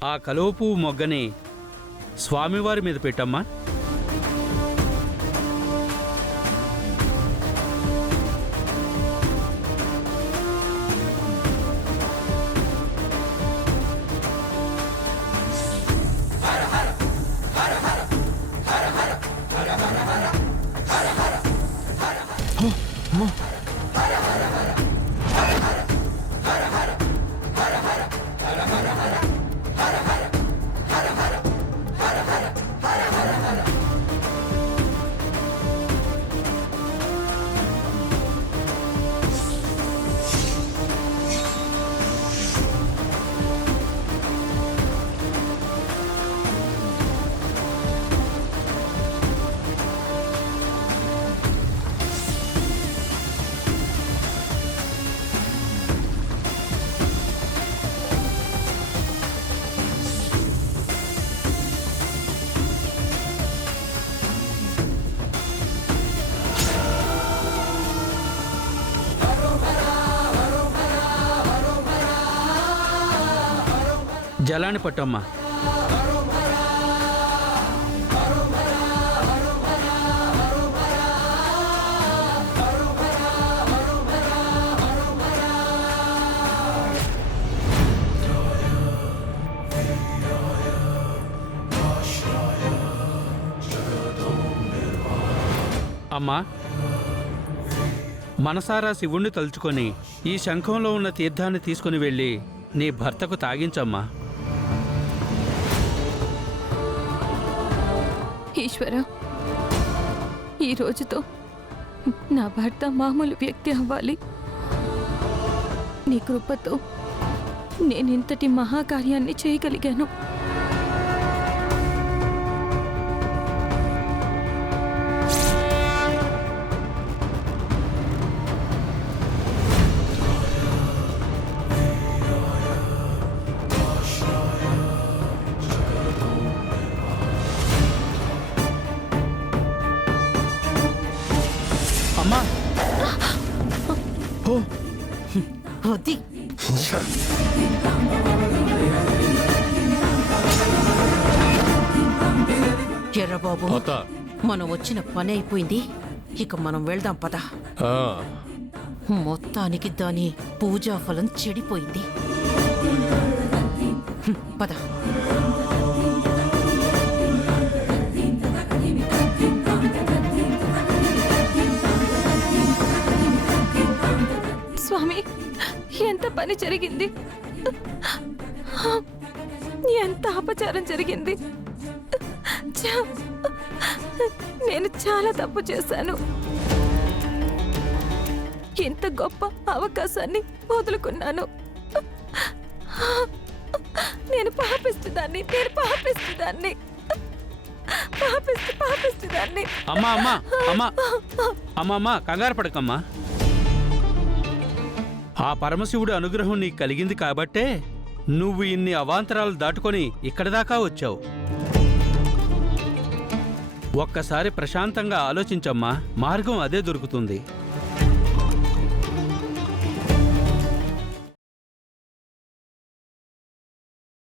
ఆ కలువ పువ్వు మొగ్గని స్వామివారి మీద పెట్టమ్మా. జలాన్ని పట్టమ్మా. అమ్మా, మనసారా శివుణ్ణి తలుచుకొని ఈ శంఖంలో ఉన్న తీర్థాన్ని తీసుకుని వెళ్ళి నీ భర్తకు తాగించమ్మా. ఈశ్వర, ఈ రోజుతో నా భర్త మామూలు వ్యక్తి అవ్వాలి. నీ కృపతో నేనింతటి మహాకార్యాన్ని చేయగలిగాను. అమ్మా, అది ఎర్రబాబు, మనం వచ్చిన పని అయిపోయింది. ఇక మనం వెళ్దాం పద. మొత్తానికి దాని పూజా ఫలం చెడిపోయింది. పద. స్వామి, ఎంత పని జరిగింది, ఎంత అపచారం జరిగింది. నేను చాలా తప్పు చేశాను. ఇంత గొప్ప అవకాశాన్ని వదులుకున్నాను. నేను పాపిస్తుదాన్ని. అమ్మా అమ్మా అమ్మా అమ్మా అమ్మా కంగారు పడకమ్మా. ఆ పరమశివుడి అనుగ్రహం నీకు కలిగింది కాబట్టే నువ్వు ఇన్ని అవాంతరాలు దాటుకొని ఇక్కడి దాకా వచ్చావు. ఒక్కసారి ప్రశాంతంగా ఆలోచించమ్మా, మార్గం అదే దొరుకుతుంది.